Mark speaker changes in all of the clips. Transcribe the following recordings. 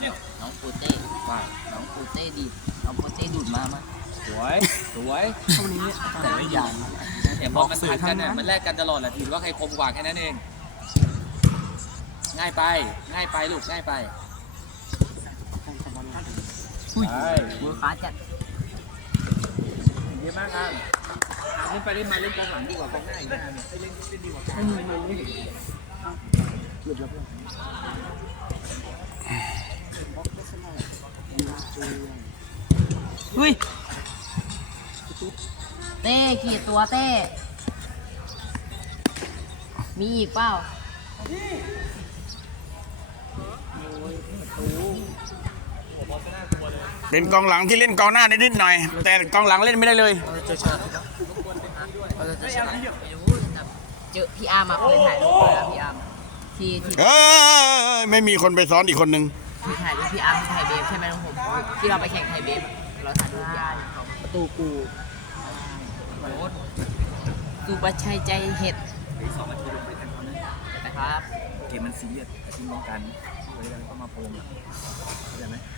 Speaker 1: น้องปูเต้ว่าน้องปูเต้ดีน้องปูเต้ดูดมาสวยสวยเท่านี้แต่ละอย่างเนี่ยบอลมันทันกันเนี่ยมันแลกกันตลอดแหละถือว่าใครคมกว่าแค่นั้นเองง่ายไปลูกง่ายไปมือขาจัดเยอะมากครับเล่นไปเล่นมาเล่นกองหลังดีกว่ากองหน้าอีกนะเล่นดีกว่าหลุดแล้วเพื่อนเฮ้ยเต้ขี่ตัวเต้มีอีกเปล่า
Speaker 2: เป็นกองหลังที่เล่นกองหน้าได้นิดหน่อยแต่กองหลังเล่นไม่ได้เลย
Speaker 1: เจอพี่อาร์มาเคยถ่ายรูปแล้วพี่อาร์ที่
Speaker 2: ไม่มีคนไปซ้อนอีกคนนึง
Speaker 1: ที่ถ่ายรูปพี่อาร์ที่ถ่ายเบฟใช่ไหมน้องผมที่เราไปแข่งไทยเบฟเราถ่ายรูปพี่อาร์ประตูกูกูประชัยใจเห็ด2 นาทีลงไปกันเท่านั้นนะครับเกมมันซีเรียสแต่ทีมป้องกันเลยเราต้องมาโปรเข้าใจไหม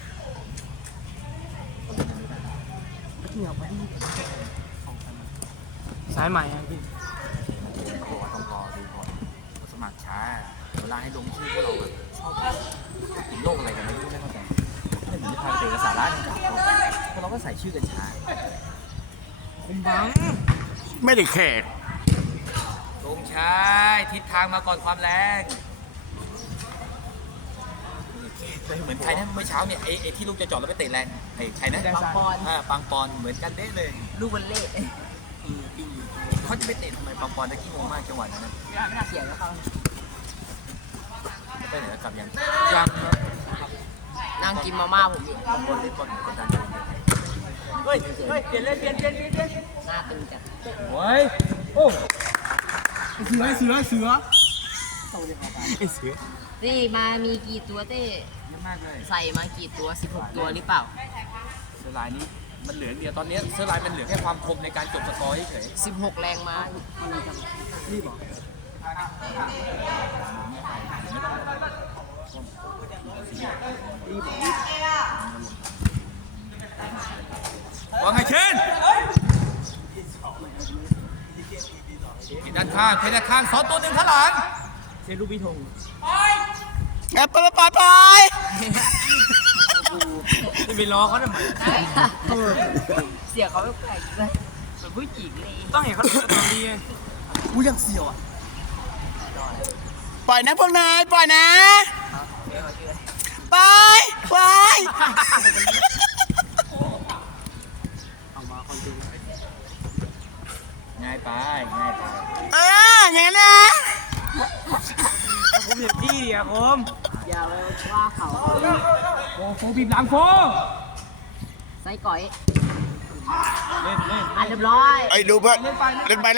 Speaker 3: สายใหม่ครับพี่
Speaker 1: ต้องรอดูก่อนสมัครช้าเวลาให้ลงชื่อพวกเราชอบถึงโลกอะไรกันไม่รู้ไม่เข้าใจไม่เหมือนที่พาไปเจอสาระนี่พวกเราก็ใส่ชื่อกันช้า
Speaker 3: คุมบัง
Speaker 2: ไม่ได้แข่ง
Speaker 1: ลงช้าทิศทางมาก่อนความแรงเหมือนใครนะเมื่อเช้าเนี่ยไอ้ที่ลูกจะจอดแล้วไปเตะแรงไอ้ใครนะปังปอนปังปอนเหมือนกันเด้เลยลูกวันเล่เขาจะไปเตะทำไมปังปอนได้ขี้โมงมากจังหวะนั้นไม่น่าเสียแล้วเขาไปไหนแล้วกลับยังนั่งกินมาม่าผมอยู่ปังปอนเล่นบอลกดดันเฮ้ยเปลี่ยนหน้าตึงจัดโอ้ยโอ้
Speaker 3: เสือ
Speaker 1: นี่มามีกี่ตัวเต้เยอะมากเลยใส่มากี่ตัว16 ตัวหรือเปล่าเสื้อลายนี้มันเหลือเดียวตอนนี้เสื้อลายมันเหลือแค่ความคมในการจบสกอร์เฉย16 แรงมารีบว่าไงเชนด้านข้างด้านข้าง2 ตัว 1ข้างหลัง
Speaker 3: เซรูบิทง
Speaker 2: ไป
Speaker 3: จะไปล้อเขาทำไม
Speaker 1: เสียเขาไม่แปลกเลยเป็นผู้หญิงเลย
Speaker 3: ต้องเห็นเขาทำดี
Speaker 1: กูยังเสียวอ่ะ
Speaker 2: ปล่อยนะพวกนายปล่อยนะไป
Speaker 1: ง่ายไป
Speaker 2: อย่างนั้นนะ
Speaker 3: ผมเห็นที่ดิคม
Speaker 1: อย่าไปว่าเขา
Speaker 3: โฟบีบหลังโฟ
Speaker 1: ใส่ก่อย
Speaker 3: เล่น
Speaker 1: เรียบร้อย
Speaker 2: ไอ้ดูเพื่อนเล่นไป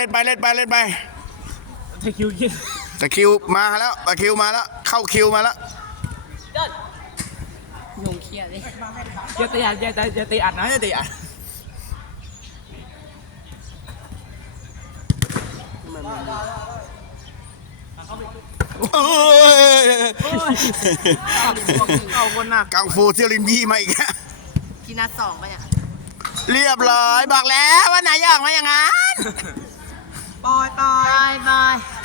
Speaker 3: ตะคิวยิง
Speaker 2: ตะคิวมาแล้วเข้าคิวมาแล้ว
Speaker 1: ลงเคลียร์ดิ
Speaker 3: จะตีอัดนะจะตีอัดเอาคนหนัก
Speaker 2: กังฟูเซียลินยี่มาอีก
Speaker 1: ที่นัด2ไปเนี่ย
Speaker 2: เรียบร้อยบอกแล้วว่าไหนอยากมาอย่างนั้น
Speaker 1: บาย